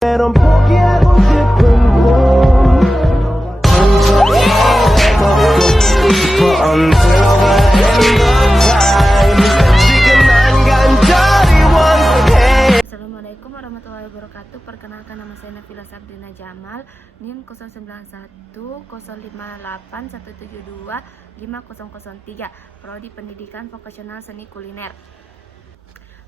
넌 포기하고 싶은 꿈 더 걷고 싶어 until the end of time 지금 난 간절히 원해. Assalamualaikum warahmatullahi wabarakatuh. Perkenalkan, nama saya Nafila Sabdina Jamal, NIM 09105817250003, Prodi Pendidikan Vokasional Seni Kuliner.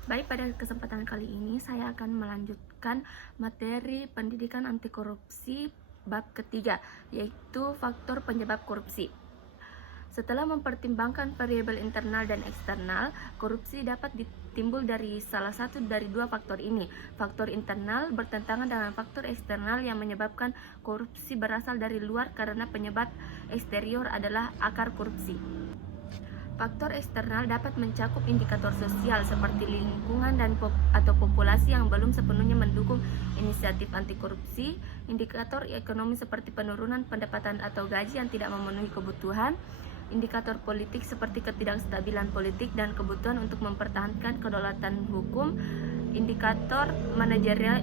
Baik, pada kesempatan kali ini saya akan melanjutkan materi pendidikan anti korupsi bab ketiga, yaitu faktor penyebab korupsi. Setelah mempertimbangkan variabel internal dan eksternal, korupsi dapat timbul dari salah satu dari dua faktor ini. Faktor internal bertentangan dengan faktor eksternal yang menyebabkan korupsi berasal dari luar karena penyebab eksterior adalah akar korupsi. Faktor eksternal dapat mencakup indikator sosial seperti lingkungan dan atau populasi yang belum sepenuhnya mendukung inisiatif anti korupsi, indikator ekonomi seperti penurunan pendapatan atau gaji yang tidak memenuhi kebutuhan, indikator politik seperti ketidakstabilan politik dan kebutuhan untuk mempertahankan kedaulatan hukum, indikator manajerial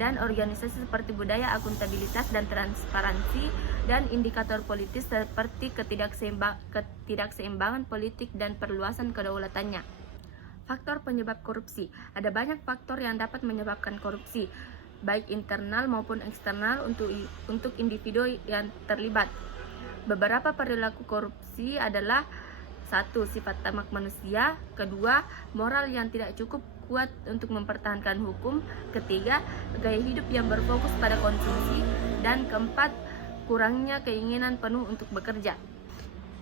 dan organisasi seperti budaya, akuntabilitas dan transparansi, dan indikator politis seperti ketidakseimbangan politik dan perluasan kedaulatannya. Faktor penyebab korupsi. Ada banyak faktor yang dapat menyebabkan korupsi, baik internal maupun eksternal untuk individu yang terlibat. Beberapa perilaku korupsi adalah: 1. Sifat tamak manusia. 2. Moral yang tidak cukup kuat untuk mempertahankan hukum. 3. Gaya hidup yang berfokus pada konsumsi. Dan 4. Kurangnya keinginan penuh untuk bekerja.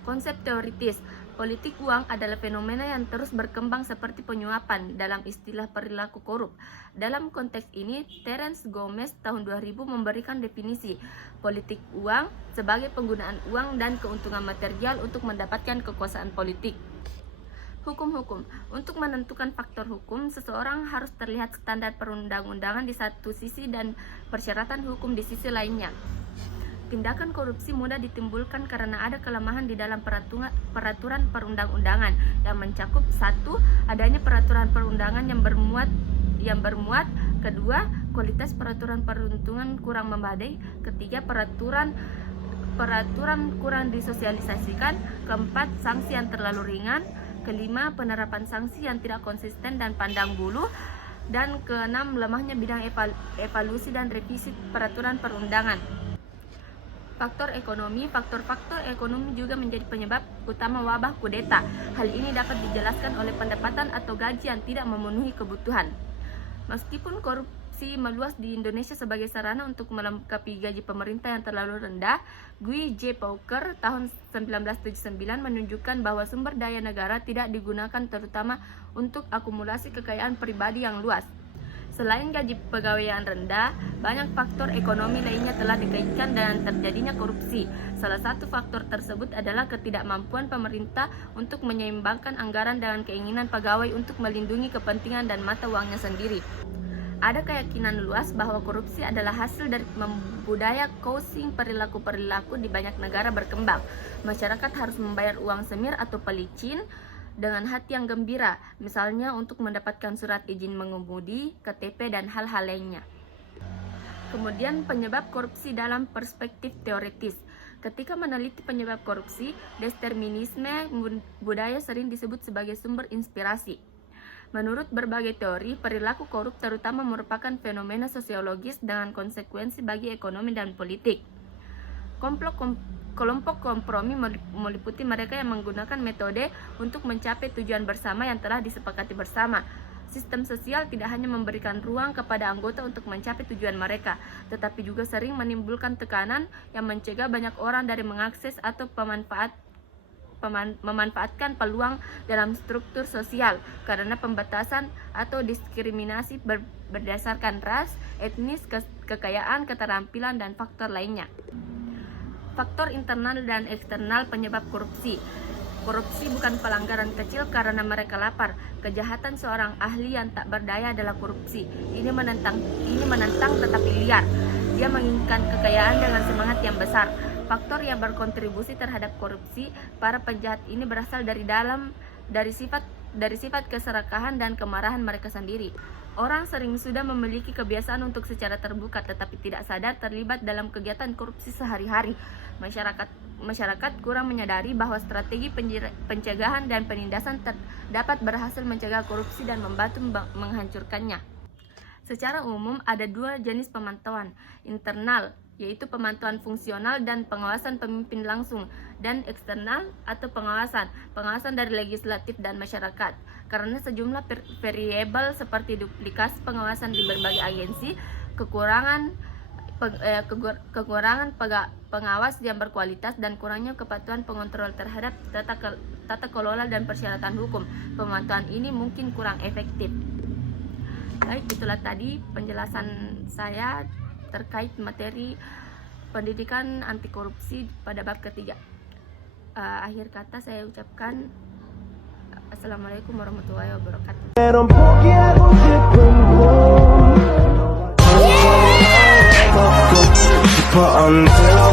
Konsep teoritis. Politik uang adalah fenomena yang terus berkembang seperti penyuapan dalam istilah perilaku korup. Dalam konteks ini, Terence Gomez tahun 2000 memberikan definisi politik uang sebagai penggunaan uang dan keuntungan material untuk mendapatkan kekuasaan politik. Hukum-hukum. Untuk menentukan faktor hukum, seseorang harus terlihat standar perundang-undangan di satu sisi dan persyaratan hukum di sisi lainnya. Tindakan korupsi mudah ditimbulkan karena ada kelemahan di dalam peraturan perundang-undangan yang mencakup: 1. Adanya peraturan perundangan yang bermuat. 2. Kualitas peraturan perundangan kurang memadai. 3. Peraturan kurang disosialisasikan. 4. Sanksi yang terlalu ringan. 5. Penerapan sanksi yang tidak konsisten dan pandang bulu. Dan 6. Lemahnya bidang evaluasi dan revisi peraturan perundangan. Faktor ekonomi. Faktor-faktor ekonomi juga menjadi penyebab utama wabah kudeta. Hal ini dapat dijelaskan oleh pendapatan atau gaji yang tidak memenuhi kebutuhan. Meskipun korupsi meluas di Indonesia sebagai sarana untuk melengkapi gaji pemerintah yang terlalu rendah, Guy J. Pauker tahun 1979 menunjukkan bahwa sumber daya negara tidak digunakan terutama untuk akumulasi kekayaan pribadi yang luas. Selain gaji pegawai yang rendah, banyak faktor ekonomi lainnya telah dikaitkan dengan terjadinya korupsi. Salah satu faktor tersebut adalah ketidakmampuan pemerintah untuk menyeimbangkan anggaran dengan keinginan pegawai untuk melindungi kepentingan dan mata uangnya sendiri. Ada keyakinan luas bahwa korupsi adalah hasil dari budaya causing perilaku-perilaku di banyak negara berkembang. Masyarakat harus membayar uang semir atau pelicin dengan hati yang gembira, misalnya untuk mendapatkan surat izin mengemudi, KTP, dan hal-hal lainnya. Kemudian penyebab korupsi dalam perspektif teoritis. Ketika meneliti penyebab korupsi, determinisme budaya sering disebut sebagai sumber inspirasi. Menurut berbagai teori, perilaku korup terutama merupakan fenomena sosiologis dengan konsekuensi bagi ekonomi dan politik. Kelompok kompromi meliputi mereka yang menggunakan metode untuk mencapai tujuan bersama yang telah disepakati bersama. Sistem sosial tidak hanya memberikan ruang kepada anggota untuk mencapai tujuan mereka, tetapi juga sering menimbulkan tekanan yang mencegah banyak orang dari mengakses atau memanfaatkan peluang dalam struktur sosial karena pembatasan atau diskriminasi berdasarkan ras, etnis, kekayaan, keterampilan, dan faktor lainnya. Faktor internal dan eksternal penyebab korupsi. Korupsi bukan pelanggaran kecil karena mereka lapar. Kejahatan seorang ahli yang tak berdaya adalah korupsi. Ini menentang tetapi liar. Dia menginginkan kekayaan dengan semangat yang besar. Faktor yang berkontribusi terhadap korupsi para penjahat ini berasal dari sifat keserakahan dan kemarahan mereka sendiri. Orang sering sudah memiliki kebiasaan untuk secara terbuka tetapi tidak sadar terlibat dalam kegiatan korupsi sehari-hari. Masyarakat kurang menyadari bahwa strategi pencegahan dan penindasan dapat berhasil mencegah korupsi dan membantu menghancurkannya. Secara umum ada dua jenis pemantauan, internal yaitu pemantauan fungsional dan pengawasan pemimpin langsung, dan eksternal atau pengawasan dari legislatif dan masyarakat. Karena sejumlah variabel seperti duplikasi pengawasan di berbagai agensi, kekurangan pengawas yang berkualitas, dan kurangnya kepatuhan pengontrol terhadap tata kelola dan persyaratan hukum, pemantauan ini mungkin kurang efektif. Baik, itulah tadi penjelasan saya terkait materi pendidikan anti korupsi pada bab ketiga. Akhir kata saya ucapkan Assalamualaikum warahmatullahi wabarakatuh. Pero pogiago 싶은 꿈 Until